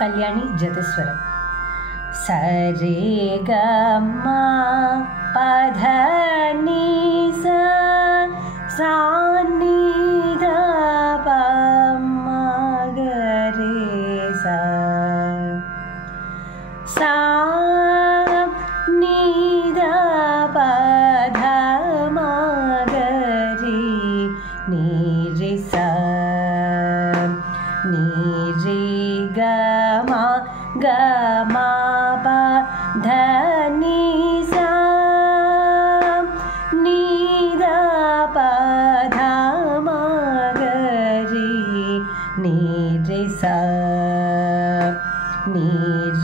கல்யாணி ஜதஸ்வரம். சரே க மா பத நீ சா சா நீ த ப மா க ரே சா சா நீ த ப த மா க ரே நீ ரே சா நீ ரே க மா க மா ப த நீ சா நீ த ப த மா க ரே நீ ரே சா நீ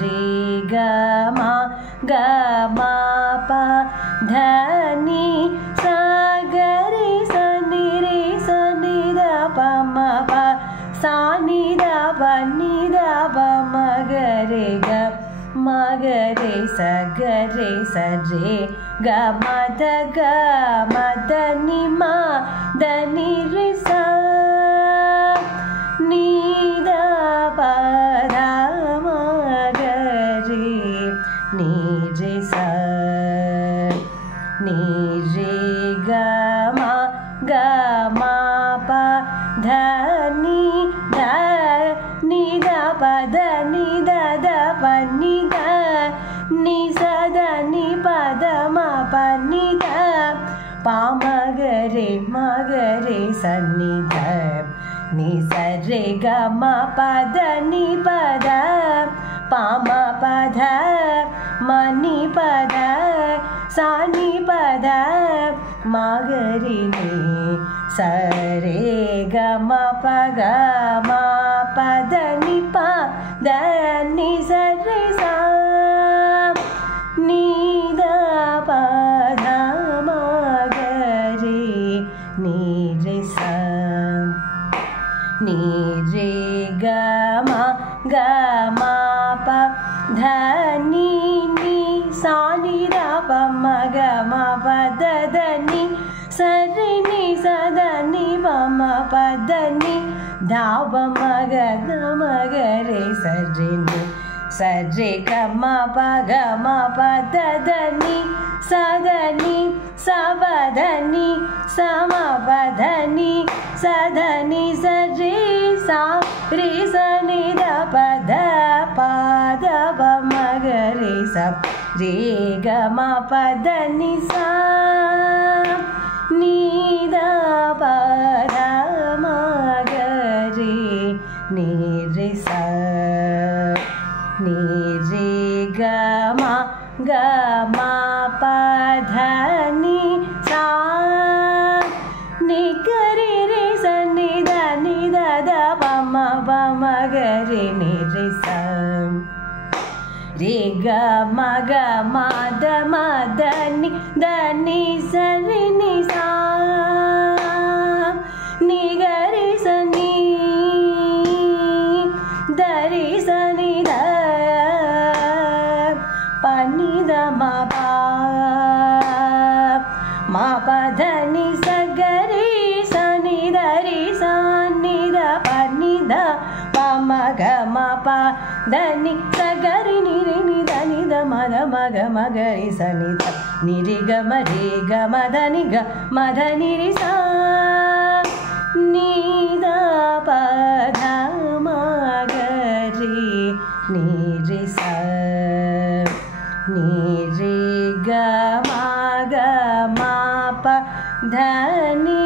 ரே க மா க மா ப த நீ சா க ரே ச நீ ரே ச நீ த ப ம ப சா நீ த ப நீ த ப ம க ரே க ம க ரே ச க ரே ச ரே க ம த க ம த நீ ம த நீ ரே ச நீ த ப த ம க ரே நீ ரே ச நீ ரே க ம க ம ப த நீ த நீ த ப த நீ த த ப நீ த நீ ச த நீ ப த ம ப நீ த ப ம க ரே ம க ரே ச நீ த நீ ச ரே க ம ப த நீ ப த ப ம ப த ம நீ ப த சா நீ ப த ம க ரே நீ ச ரே க ம ப க ம ப த நீ ப த நீ ச ரே சா நீ த ப த ம க ரே நீ ரே சா நீ ரே க ம க ம ப த நீ நீ சா நீ த ப ம க ம ப த த நீ ச ரே நீ ச த நீ ப ம ப த நீ த ப ம க த ம க ரே ச ரே நீ ச ரே க ம ப க ம ப த த நீ ச த நீ ச ப த நீ ச ம ப த நீ ச த நீ ச ரே சா ரே ச நீ த ப த ப த ப ம க ரே ச ரே க ம ப த நீ சா நீ த ப த ம க ரே நீ ரே சா நீ ரே க ம க ம ப த நீ சா நீ க ரே ரே ச நீ த நீ த த ப ம ப ம க ரே நீ ரே சா ரே க ம க ம த ம த நீ த நீ ச ரே நீ சா நீ க ரே ச நீ த ரே ச நீ த ப நீ த ம ப ம ப த நீ ச க ரே ச நீ த ரே ச நீ த ப நீ த ப ம க ம ப த நீ ச க ரே நீ ரே நீ த நீ த ம த ம க ம க ரே ச நீ த நீ ரே க ம த நீ க ம த நீ ரே சா நீ த ப த ம க ரே நீ ரே சா நீ ரே க ம க ம ப த நீ